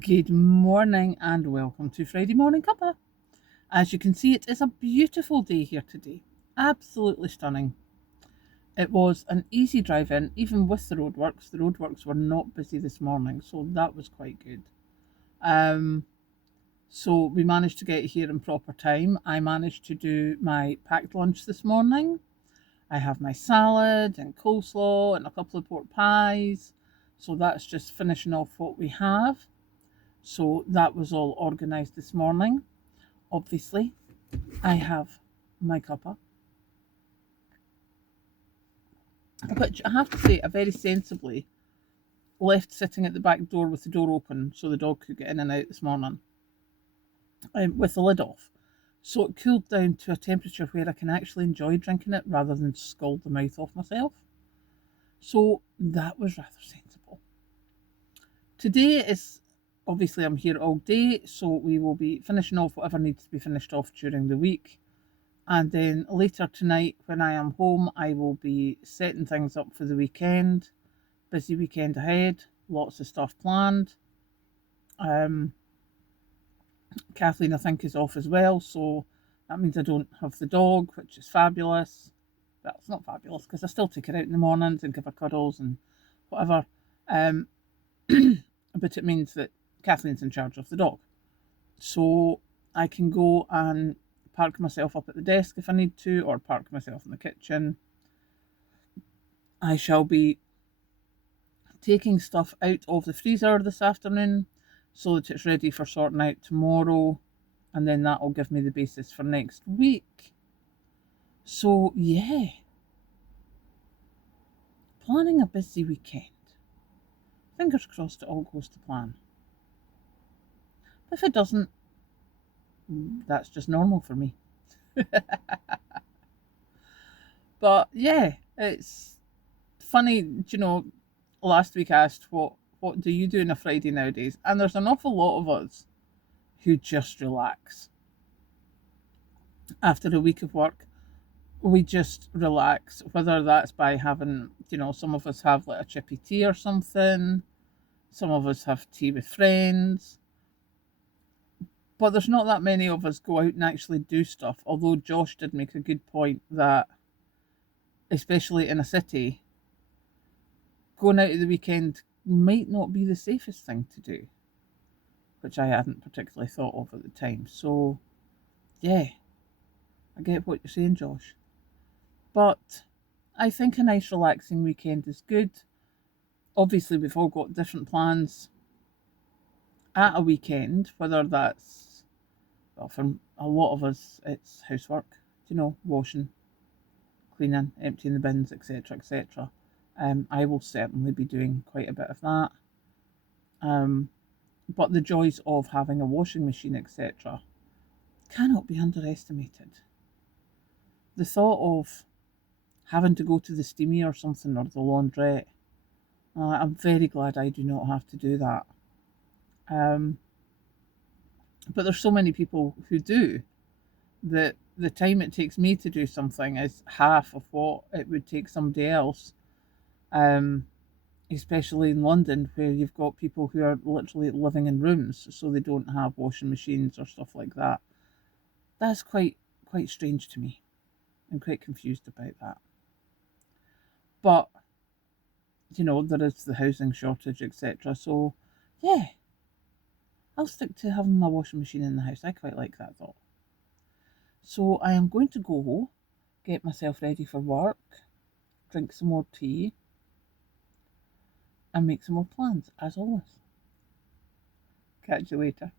Good morning and welcome to Friday Morning Cuppa. As you can see, it is a beautiful day here today. Absolutely stunning. It was an easy drive in, even with the roadworks. The roadworks were not busy this morning, so that was quite good. So we managed to get here in proper time. I managed to do my packed lunch this morning. I have my salad and coleslaw and a couple of pork pies. So that's just finishing off what we have. So that was all organised this morning. Obviously, I have my cuppa, which I have to say I very sensibly left sitting at the back door with the door open so the dog could get in and out this morning, with the lid off. So it cooled down to a temperature where I can actually enjoy drinking it rather than scald the mouth off myself. So that was rather sensible. Today is obviously I'm here all day, so we will be finishing off whatever needs to be finished off during the week. And then later tonight, when I am home, I will be setting things up for the weekend. Busy weekend ahead, lots of stuff planned. Um, Kathleen, I think, is off as well, so that means I don't have the dog, which is fabulous. Well, it's not fabulous because I still take her out in the mornings and give her cuddles and whatever. Um, but it means that Kathleen's in charge of the dog. So I can go and park myself up at the desk if I need to, or park myself in the kitchen. I shall be taking stuff out of the freezer this afternoon so that it's ready for sorting out tomorrow, and then that will give me the basis for next week. So, yeah, planning a busy weekend. Fingers crossed it all goes to plan. If it doesn't, that's just normal for me. But yeah, it's funny, last week I asked what do you do on a Friday nowadays? And there's an awful lot of us who just relax. After a week of work, we just relax, whether that's by having, some of us have like a chippy tea or something, some of us have tea with friends, but there's not that many of us go out and actually do stuff. Although Josh did make a good point that, especially in a city, going out at the weekend might not be the safest thing to do, which I hadn't particularly thought of at the time. So, yeah, I get what you're saying, Josh. But I think a nice relaxing weekend is good. Obviously, we've all got different plans at a weekend, whether that's, well, for a lot of us, it's housework, washing, cleaning, emptying the bins, etc., etc. I will certainly be doing quite a bit of that. But the joys of having a washing machine, etc., cannot be underestimated. The thought of having to go to the steamy or something, or the laundrette, I'm very glad I do not have to do that. Um, but there's so many people who do that the time it takes me to do something is half of what it would take somebody else. Especially in London, where you've got people who are literally living in rooms, so they don't have washing machines or stuff like that. That's quite strange to me. I'm quite confused about that. But there is the housing shortage, etc. So, yeah, I'll stick to having my washing machine in the house. I quite like that thought. So I am going to go get myself ready for work, drink some more tea, and make some more plans, as always. Catch you later.